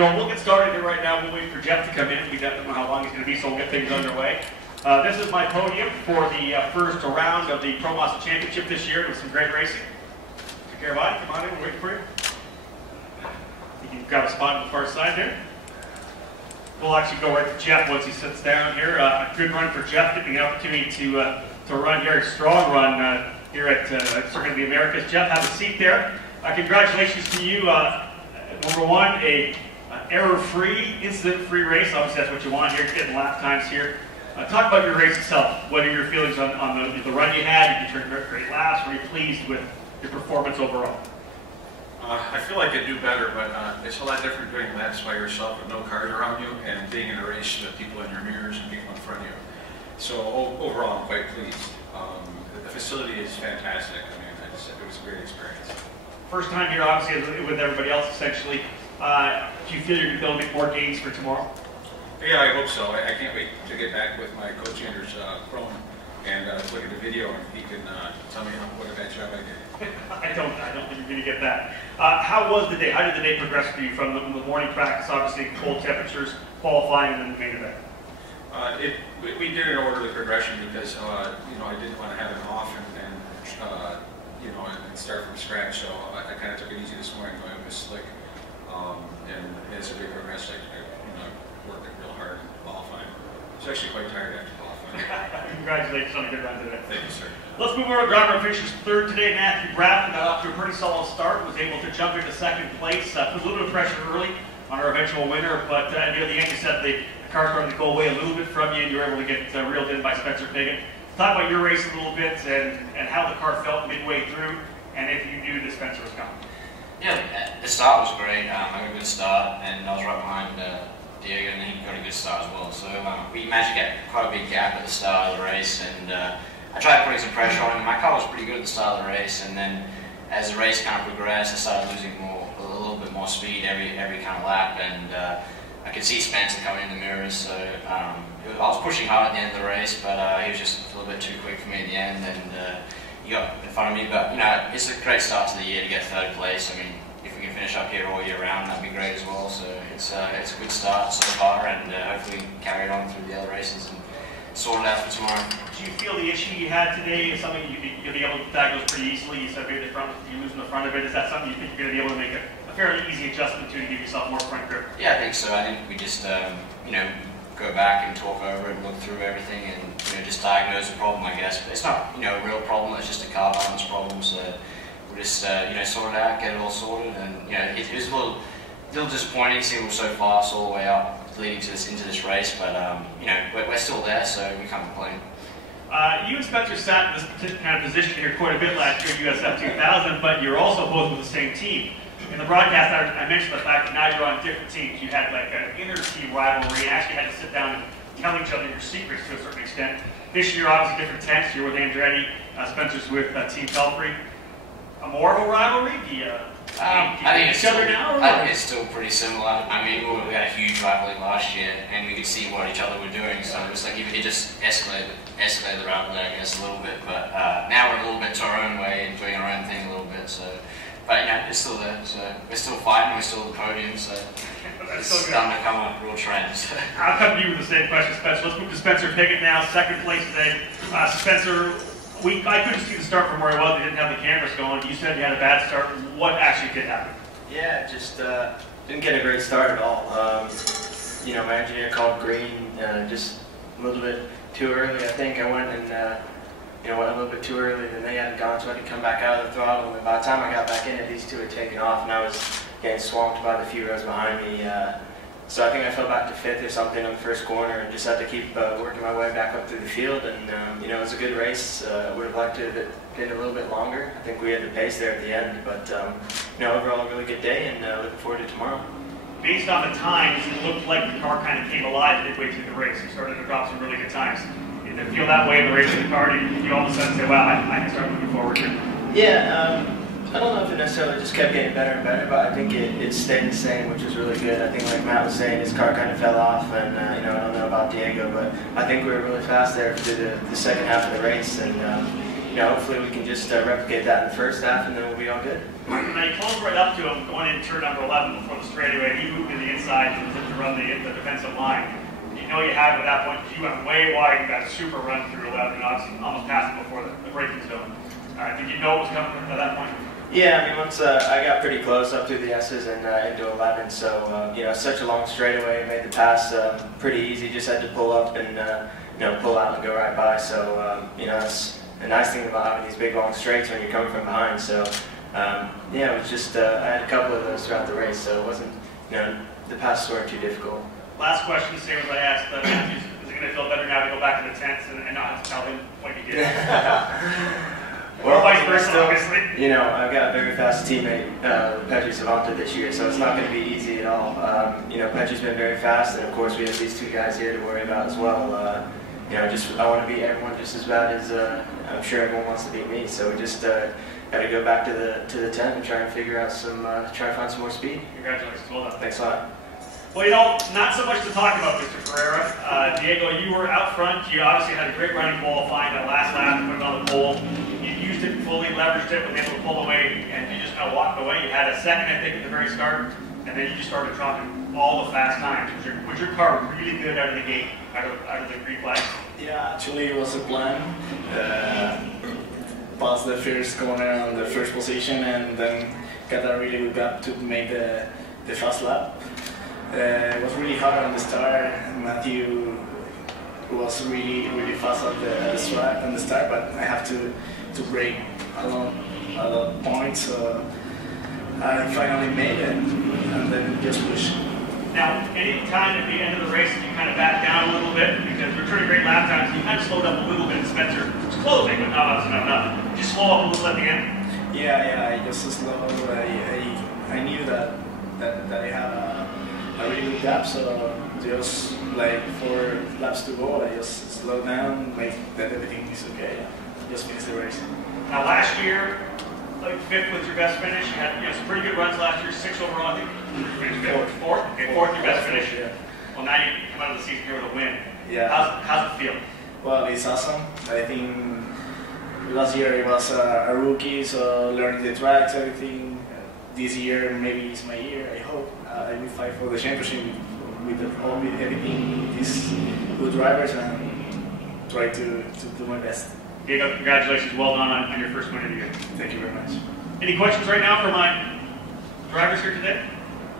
We'll get started here right now. We'll wait for Jeff to come in. We don't know how long he's going to be, so we'll get things underway. This is my podium for the first round of the Pro Mazda Championship this year. With some great racing. Take care of it. Come on in. We're waiting for you. I think you've got a spot on the far side there. We'll actually go right to Jeff once he sits down here. A good run for Jeff, getting the opportunity to run here, a strong run here at Circuit of the Americas. Jeff, have a seat there. Congratulations to you. Number one, a error-free, incident-free race. Obviously, that's what you want here, getting lap times here. Talk about your race itself. What are your feelings on the run you had? You turned great laps. Were you pleased with your performance overall? I feel like I do better, but it's a lot different doing laps by yourself with no cars around you and being in a race with people in your mirrors and people in front of you. So overall, I'm quite pleased. The facility is fantastic. I mean, it was a great experience. First time here, obviously, with everybody else, essentially. Do you feel you're going to be able to make more gains for tomorrow? Yeah, I hope so. I can't wait to get back with my coach, Anders Crone, and look at the video, and he can tell me what a bad job I did. I don't think you're going to get that. How was the day? How did the day progress for you from the morning practice, obviously cold temperatures, qualifying, and then the main event? We did an orderly progression because I didn't want to have it off and start from scratch. So I kind of took it easy this morning. It was slick, and as we progressed, I worked it real hard in qualifying. I was actually quite tired after qualifying. Congratulations on a good run today. Thank you, sir. Let's move over to driver finishes third today. Matthew Bradley got off to a pretty solid start, was able to jump into second place. Put a little bit of pressure early on our eventual winner, but near the end you said the car started to go away a little bit from you and you were able to get reeled in by Spencer Piggott. Talk about your race a little bit and how the car felt midway through and if you knew that Spencer was coming. Yeah, the start was great. I got a good start and I was right behind Diego, and he got a good start as well. So we managed to get quite a big gap at the start of the race, and I tried putting some pressure on him. My car was pretty good at the start of the race, and then as the race kind of progressed, I started losing a little bit more speed every kind of lap, and I could see Spencer coming in the mirrors. So I was pushing hard at the end of the race, but he was just a little bit too quick for me at the end, and he got in front of me. But it's a great start to the year to get third place. I mean, if we can finish up here all year round, that'd be great as well. So it's a good start so far, and hopefully carry it on through the other races and sort it out for tomorrow. Do you feel the issue you had today is something you'll be able to diagnose pretty easily? You said maybe you're losing the front of it. Is that something you think you're going to be able to make a fairly easy adjustment to give yourself more front grip? Yeah, I think so. I think we just go back and talk over it and look through everything and just diagnose the problem, I guess. But it's not a real problem. It's just a car balance problem. So we'll just sort it out, get it all sorted, and it was a little disappointing seeing we're so fast all the way up leading to into this race, but we're still there, so we can't complain. You and Spencer sat in this kind of position here quite a bit last year at USF 2000, but you're also both with the same team. In the broadcast, I mentioned the fact that now you're on different teams. You had like an inter-team rivalry, and actually had to sit down and tell each other your secrets to a certain extent. This year, obviously, different tense. You're with Andretti, Spencer's with Team Pelfrey. A more of a rivalry? Do you I think each other now? I think it's still pretty similar. I mean, we had a huge rivalry last year, and we could see what each other were doing. So it was like if we could just escalate the rivalry, I guess, a little bit. But now we're a little bit to our own way and doing our own thing a little bit. So, but it's still there. So we're still fighting. We're still at the podium. So it's starting to become a real trend. So. I'll come to you with the same question, Spencer. Let's move to Spencer Piggott now, second place today. Spencer. I couldn't see the start from where he was. They didn't have the cameras going. You said you had a bad start. What actually did happen? Yeah, just didn't get a great start at all. My engineer called green just a little bit too early. I think I went and went a little bit too early than they had gone, so I had to come back out of the throttle. And by the time I got back in it, these two had taken off, and I was getting swamped by the few rows behind me. So I think I fell back to fifth or something on the first corner and just had to keep working my way back up through the field. And, it was a good race. Would have liked to have been a little bit longer. I think we had the pace there at the end. But, overall, a really good day, and looking forward to tomorrow. Based on the times, it looked like the car kind of came alive midway through the race. You started to drop some really good times. Did it feel that way in the race of the car? Did you all of a sudden say, wow, I can start looking forward to it? Yeah, I don't know if it necessarily just kept getting better and better, but I think it stayed the same, which was really good. I think, like Matt was saying, his car kind of fell off, and I don't know about Diego, but I think we were really fast there through the second half of the race, and hopefully we can just replicate that in the first half, and then we'll be all good. Now you closed right up to him going into turn number 11 before the straightaway. He moved to the inside to run the defensive line. You know you had him at that point because you went way wide. You got a super run through 11 and obviously almost passed him before the braking zone. Did you know it was coming at that point? Yeah, I mean, once I got pretty close up through the S's and into 11, so, such a long straightaway, made the pass pretty easy, just had to pull up and, pull out and go right by, so, that's the nice thing about having these big long straights when you're coming from behind, so, it was just, I had a couple of those throughout the race, so it wasn't, the passes weren't too difficult. Last question, same as I asked Matthews, is it going to feel better now to go back to the tents and not have to tell him what you did? Or vice versa, obviously. I've got a very fast teammate, Pedri Savanta, this year, so it's not going to be easy at all. Pedri's been very fast, and of course we have these two guys here to worry about as well. I want to beat everyone just as bad as I'm sure everyone wants to beat me. So we just got to go back to the tent and try and figure out try to find some more speed. Congratulations, well done. Thanks a lot. Well, not so much to talk about, Mr. Ferreira. Diego, you were out front. You obviously had a great running qualifying that last lap and put it on the pole. You used it fully, leveraged it, was able to pull away, and you just kind of walked away. You had a second, I think, at the very start, and then you just started dropping all the fast times. Was your car really good out of the gate, out of the green flag? Yeah, actually it was a plan. Pass the first corner on the first position, and then got a really good gap to make the fast lap. It was really hard on the start. Matthew was really fast at the start, but I have to brake a lot of points. So I finally made it, and then just push. Now, any time at the end of the race you kind of back down a little bit because you're turning great lap times, you kind of slowed up a little bit. Spencer was closing, but not enough. Did you slow up a little at the end? Yeah, I just slowed. I knew that I had a really good gap, so just like 4 laps to go, I just slowed down, make that everything is okay, just finish the race. Now last year, like 5th was your best finish. You had some pretty good runs last year, 6 overall, I think. Fourth? Okay, 4th your best finish. Yeah. Well, now you come out of the season here with a win. Yeah. How's it feel? Well, it's awesome. I think last year it was a rookie, so learning the tracks, everything. This year maybe it's my year, I hope. I will fight for the championship with everything, these good drivers, and try to do my best. Diego, congratulations. Well done on your first win of the year. Thank you very much. Any questions right now for my drivers here today?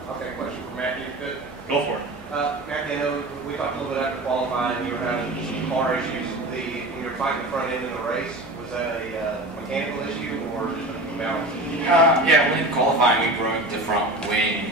Okay, question for Matthew. Good. Go for it. Matthew, I know we talked a little bit after qualifying, you were having some car issues. When you were fighting the front end of the race, was that a mechanical issue or just a balance? Yeah, well, in qualifying we broke the front wing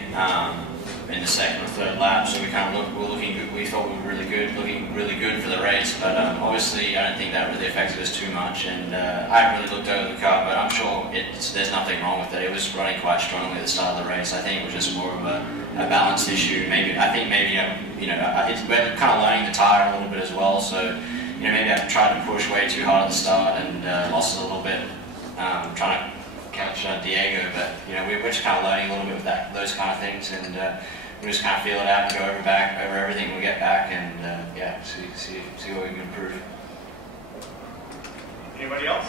in the second or third lap, so we kind of were looking good. We thought we were looking really good for the race, but obviously I don't think that really affected us too much. And I haven't really looked over the car, but I'm sure there's nothing wrong with it. It was running quite strongly at the start of the race. I think it was just more of a balance issue. I think maybe we're kind of learning the tire a little bit as well. So maybe I tried to push way too hard at the start and lost it a little bit, trying to catch Diego. But we're just kind of learning a little bit with those kind of things, and we just kind of feel it out and go over everything we get back, and see what we can improve. Anybody else?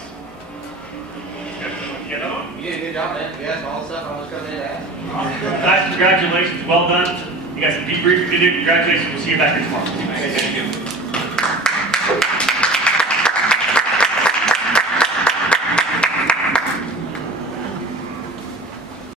You did a good job, man. You asked all the stuff I was coming in to ask. Guys, congratulations. Well done. You got some debriefing to do. Congratulations. We'll see you back here tomorrow. Thank you.